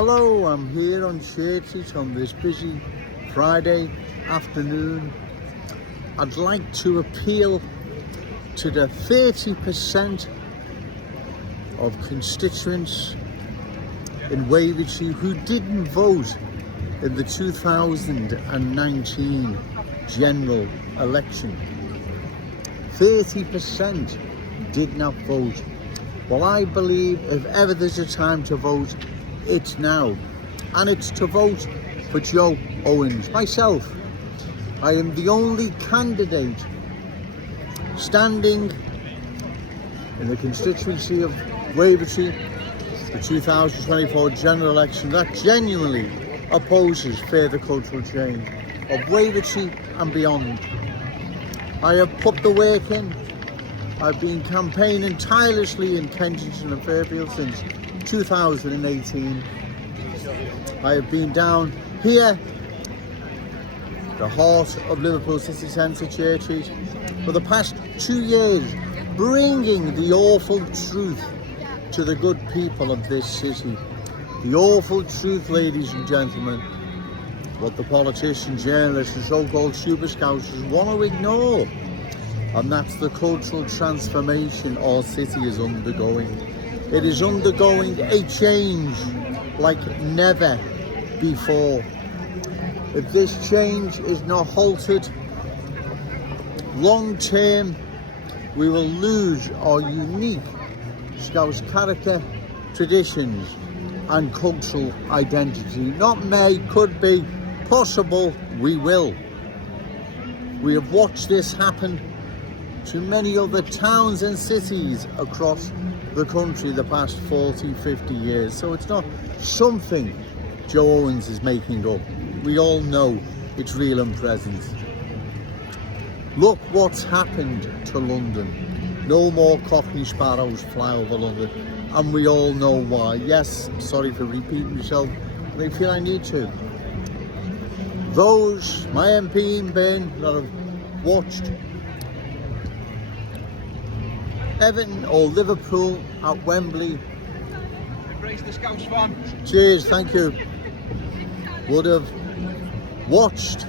Hello, I'm here on Church Street on this busy Friday afternoon. I'd like to appeal to the 30% of constituents in Wavertree who didn't vote in the 2019 general election. 30% did not vote. Well, I believe if ever there's a time to vote, it's now. And it's to vote for Joe Owens. Myself, I am the only candidate standing in the constituency of Wavertree, the 2024 general election, that genuinely opposes further cultural change of Wavertree and beyond. I have put the work in. I've been campaigning tirelessly in Kensington and Fairfield since 2018. I have been down here, the heart of Liverpool city centre, Church Street, for the past 2 years, bringing the awful truth to the good people of this city. The awful truth, ladies and gentlemen, what the politicians, journalists and so-called super scousers want to ignore. And that's the cultural transformation our city is undergoing. It is undergoing a change like never before. If this change is not halted, long term, we will lose our unique Scouse character, traditions and cultural identity. Not may, could be, possible, we will. We have watched this happen to many other towns and cities across the country the past 40, 50 years. So it's not something Joe Owens is making up. We all know it's real and present. Look what's happened to London. No more Cockney sparrows fly over London, and we all know why. Yes, sorry for repeating myself, but I feel I need to. Those, my MP in Bain, that have watched Everton or Liverpool at Wembley. Embrace the Scouse fan. Cheers, thank you. Would have watched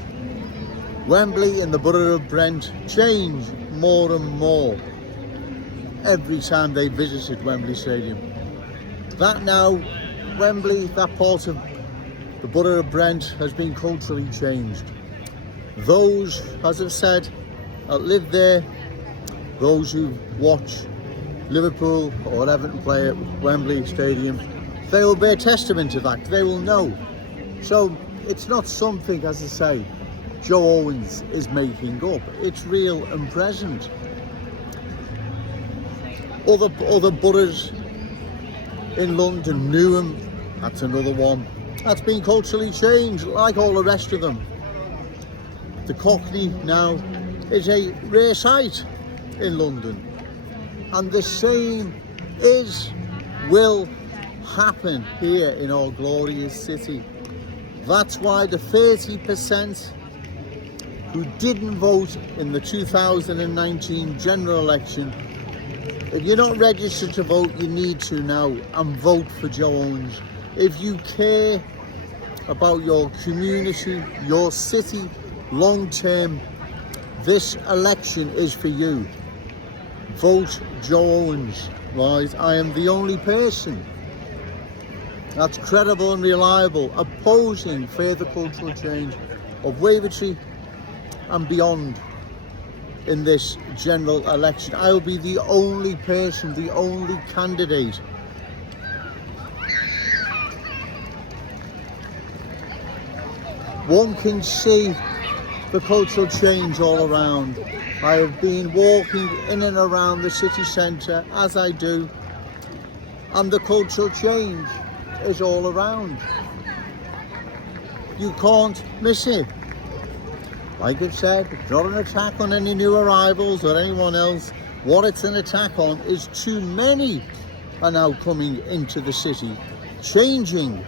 Wembley in the borough of Brent change more and more every time they visited Wembley Stadium. That now, Wembley, that part of the borough of Brent has been culturally changed. Those, as I've said, that live there, those who watch Liverpool or Everton play at Wembley Stadium, they will bear testament to that. They will know. So it's not something, as I say, Joe Owens is making up. It's real and present. Other boroughs in London, Newham, that's another one. That's been culturally changed, like all the rest of them. The Cockney now is a rare sight in London, and the same will happen here in our glorious city. That's why the 30% who didn't vote in the 2019 general election, if you're not registered to vote, you need to now, and vote for Joe Owens. If you care about your community, your city, long term, this election is for you. Vote Joe Owens, right? I am the only person that's credible and reliable opposing further cultural change of Wavertree and beyond in this general election. I will be the only person, the only candidate. One can see the cultural change all around. I have been walking in and around the city centre, as I do, and the cultural change is all around. You can't miss it. Like I've said, it's not an attack on any new arrivals or anyone else. What it's an attack on is too many are now coming into the city, changing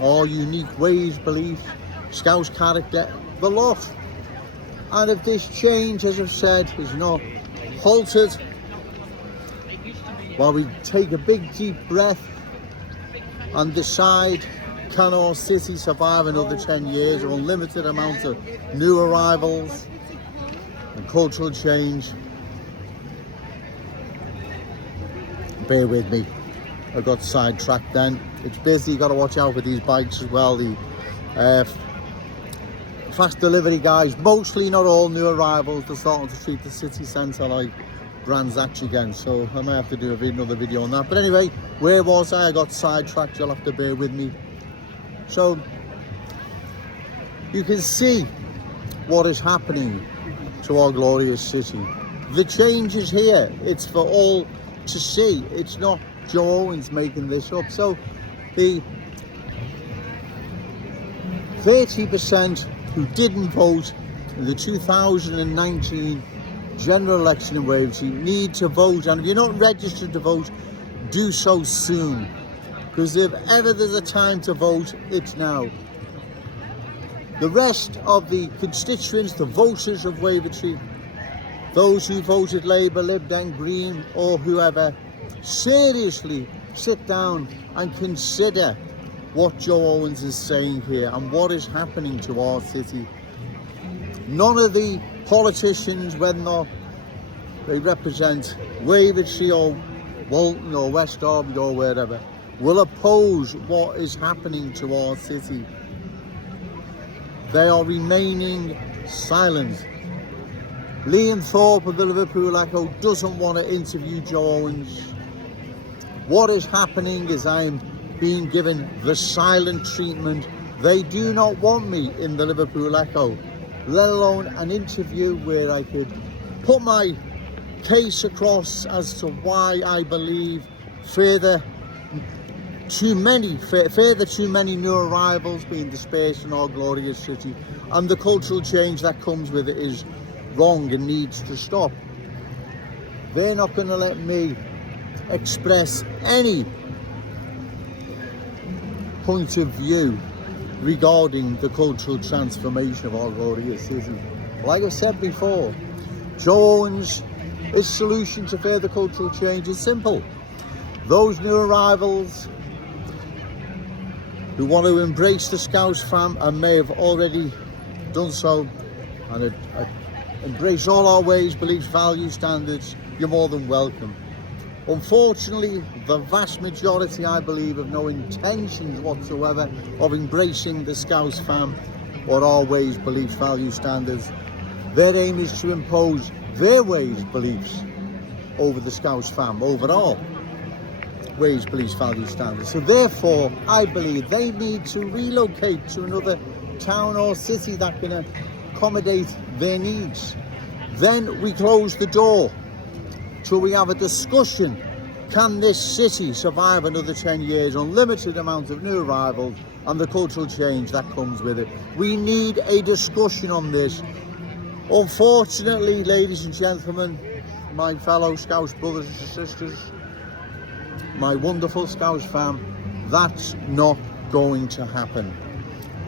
our unique ways, beliefs, Scouse character, the lot. And if this change, as I've said, is not halted, while we take a big deep breath and decide Can our city survive another 10 years of unlimited amounts of new arrivals and cultural change? Bear with me, I got sidetracked then. It's busy, you got to watch out with these bikes as well. The fast delivery guys, mostly, not all, new arrivals, they're starting to treat the city centre like Brands Hatch again, so I might have to do another video on that. But anyway, where was I? I got sidetracked, you'll have to bear with me. So you can see what is happening to our glorious city. The change is here, it's for all to see. It's not Joe Owens making this up. So the 30% who didn't vote in the 2019 general election in Wavertree need to vote, and if you're not registered to vote, do so soon, because if ever there's a time to vote, it's now. The rest of the constituents, the voters of Wavertree, those who voted Labour, Lib Dem, Green or whoever, seriously sit down and consider what Joe Owens is saying here and what is happening to our city. None of the politicians, whether they represent Wavertree or Walton or West Derby or wherever, will oppose what is happening to our city. They are remaining silent. Liam Thorpe of the Liverpool Echo doesn't want to interview Joe Owens. What is happening is I'm being given the silent treatment. They do not want me in the Liverpool Echo, let alone an interview where I could put my case across as to why I believe further too many new arrivals being dispersed in our glorious city, and the cultural change that comes with it is wrong and needs to stop. They're not going to let me express any point of view regarding the cultural transformation of our glorious city. Like I said before, Joe Owens' solution to further cultural change is simple. Those new arrivals who want to embrace the Scouse fam and may have already done so and embrace all our ways, beliefs, values, standards, you're more than welcome. Unfortunately, the vast majority, I believe, have no intentions whatsoever of embracing the Scouse fam or our ways, beliefs, values, standards. Their aim is to impose their ways, beliefs over the Scouse fam, over our ways, beliefs, values, standards. So therefore, I believe they need to relocate to another town or city that can accommodate their needs. Then we close the door till we have a discussion. Can this city survive another 10 years, unlimited amount of new arrivals and the cultural change that comes with it? We need a discussion on this. Unfortunately, ladies and gentlemen, my fellow Scouse brothers and sisters, my wonderful Scouse fam, that's not going to happen.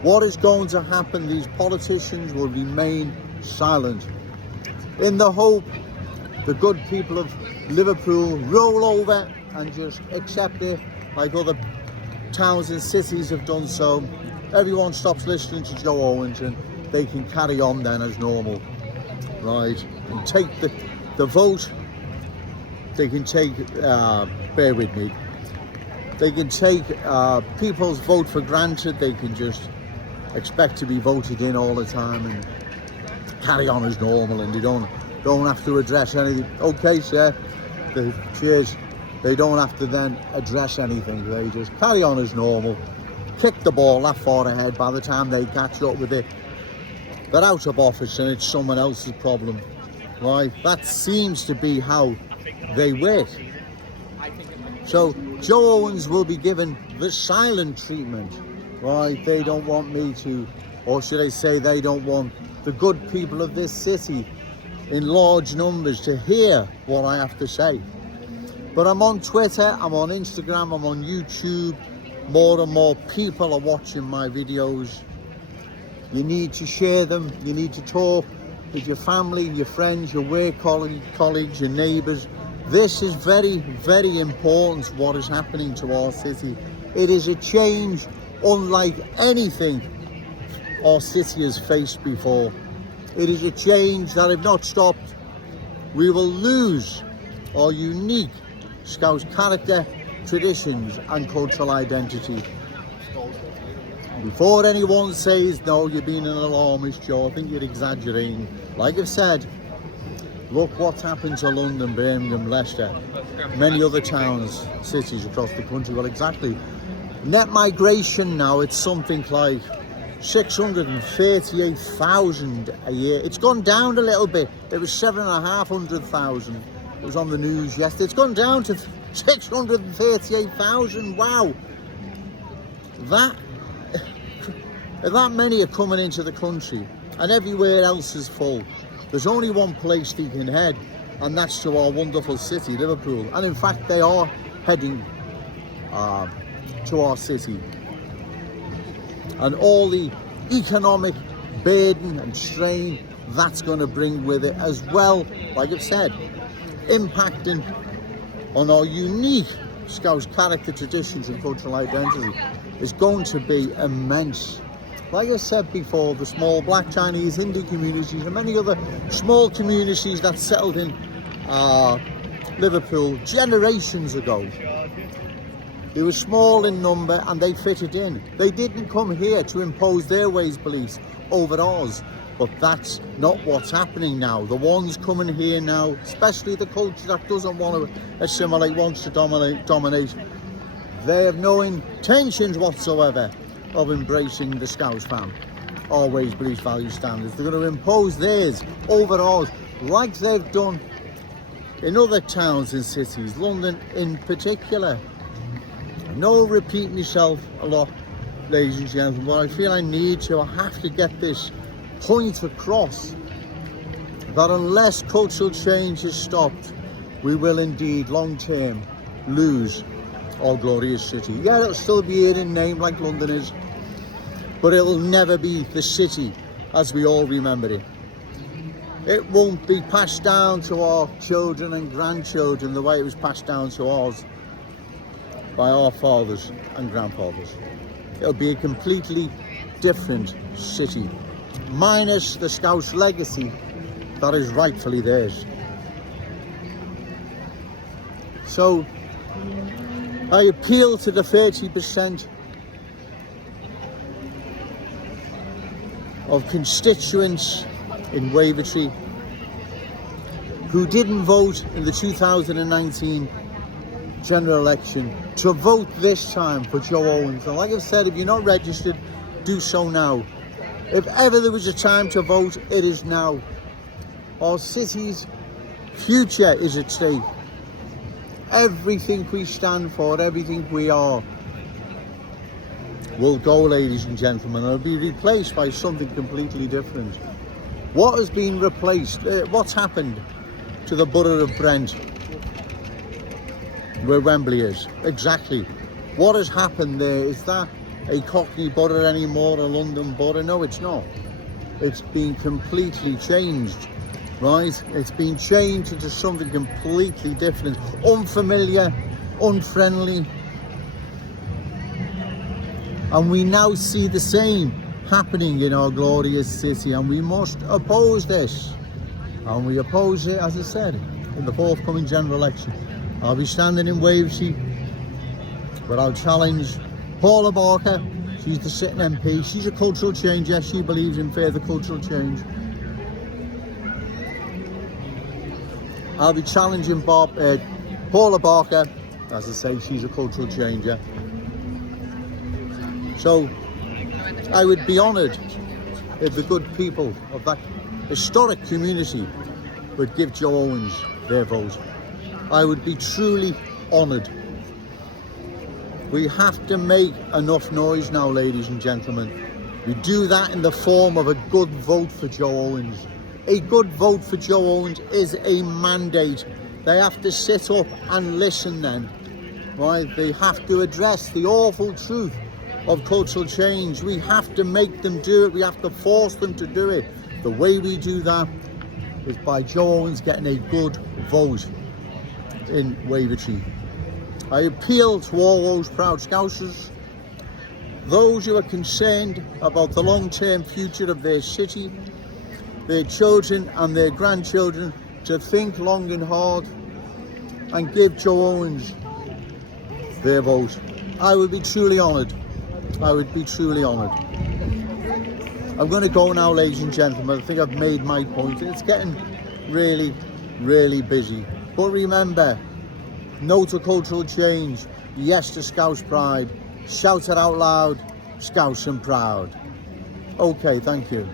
What is going to happen? These politicians will remain silent in the hope the good people of Liverpool roll over and just accept it like other towns and cities have done so. Everyone stops listening to Joe Owens and they can carry on then as normal, right? And take the vote. They can take, bear with me, they can take people's vote for granted. They can just expect to be voted in all the time and carry on as normal, and they don't have to address anything. Okay, sir, cheers. They don't have to then address anything. They just carry on as normal, kick the ball that far ahead. By the time they catch up with it, they're out of office and it's someone else's problem, right? That seems to be how they work. So Joe Owens will be given the silent treatment, right? They don't want me to, or should I say they don't want the good people of this city in large numbers to hear what I have to say. But I'm on Twitter, I'm on Instagram, I'm on YouTube. More and more people are watching my videos. You need to share them. You need to talk with your family, your friends, your work colleagues, your neighbours. This is very, very important, what is happening to our city. It is a change unlike anything our city has faced before. It is a change that, if not stopped, we will lose our unique Scouse character, traditions and cultural identity. Before anyone says, no, you're being an alarmist, Joe, I think you're exaggerating. Like I've said, look what's happened to London, Birmingham, Leicester, many other towns, cities across the country. Well, exactly. Net migration now, it's something like 638,000 a year. It's gone down a little bit. It was 7,500,000. It was on the news yesterday. It's gone down to 638,000. Wow. That many are coming into the country, and everywhere else is full. There's only one place they can head, and that's to our wonderful city, Liverpool. And in fact, they are heading to our city. And all the economic burden and strain that's going to bring with it, as well, like I've said, impacting on our unique Scouse character, traditions and cultural identity, is going to be immense. Like I said before, the small black, Chinese, Hindu communities and many other small communities that settled in Liverpool generations ago, they were small in number and they fitted in. They didn't come here to impose their ways, beliefs over ours. But that's not what's happening now. The ones coming here now, especially the culture that doesn't want to assimilate, wants to dominate, they have no intentions whatsoever of embracing the Scouse fam, our ways, beliefs, values, standards. They're going to impose theirs over ours, like they've done in other towns and cities, London in particular. No repeating myself a lot, ladies and gentlemen, but I feel I have to get this point across, that unless cultural change is stopped, we will indeed long term lose our glorious city. Yeah, it'll still be here in name like London is, but it will never be the city as we all remember it. It won't be passed down to our children and grandchildren the way it was passed down to ours by our fathers and grandfathers. It'll be a completely different city, minus the Scouse legacy that is rightfully theirs. So I appeal to the 30% of constituents in Wavertree who didn't vote in the 2019 general election to vote this time for Joe Owens. And like I've said, if you're not registered, do so now. If ever there was a time to vote, it is now. Our city's future is at stake. Everything we stand for, everything we are, will go, ladies and gentlemen. It'll be replaced by something completely different. What has been replaced? What's happened to the borough of Brent, where Wembley is? Exactly. What has happened there? Is that a Cockney borough anymore, a London borough? No, it's not. It's been completely changed, right? It's been changed into something completely different, unfamiliar, unfriendly. And we now see the same happening in our glorious city, and we must oppose this. And we oppose it, as I said, in the forthcoming general election. I'll be standing in Wavertree, but I'll challenge Paula Barker. She's the sitting MP. She's a cultural changer. She believes in further cultural change. I'll be challenging Paula Barker. As I say, she's a cultural changer. So I would be honoured if the good people of that historic community would give Joe Owens their vote. I would be truly honoured. We have to make enough noise now, ladies and gentlemen. We do that in the form of a good vote for Joe Owens. A good vote for Joe Owens is a mandate. They have to sit up and listen then, right? They have to address the awful truth of cultural change. We have to make them do it. We have to force them to do it. The way we do that is by Joe Owens getting a good vote in Wavertree. I appeal to all those proud Scousers those who are concerned about the long-term future of their city, their children and their grandchildren, to think long and hard and give Joe Owens their vote. I would be truly honoured. I would be truly honoured. I'm going to go now, ladies and gentlemen. I think I've made my point. It's getting really, really busy. But remember, no to cultural change, yes to Scouse pride. Shout it out loud, Scouse and proud. Okay, thank you.